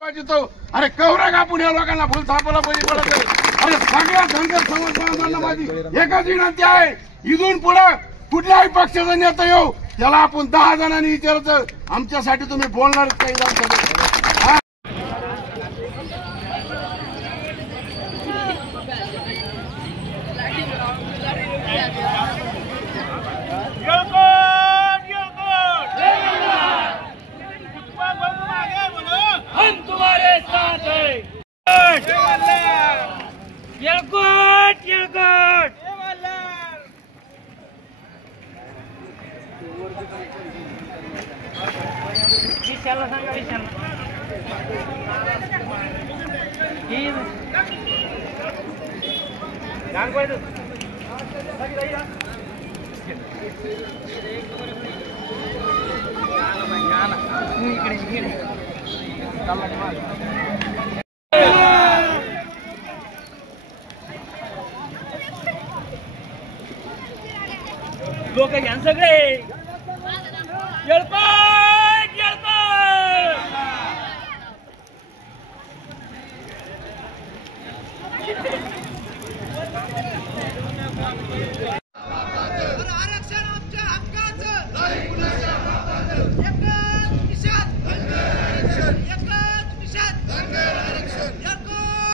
तो अरे कवरा कापून या लोकांना फुल थापाला बळी पडत आहे। अरे सगळ्या धनगर समाज बांधवांना माझी एकच विनंती आहे, इथून पुढे कुठल्याही पक्षाचा नेता येऊ त्याला आपण 10 जणांनी विचारायचं, आमच्यासाठी तुम्ही बोलणारच काही जाऊ। हम तुम्हारे साथ हैं। येलकोट येलकोट विशालला सांगा, विशाल लोक घ्या सगळे येलकोट।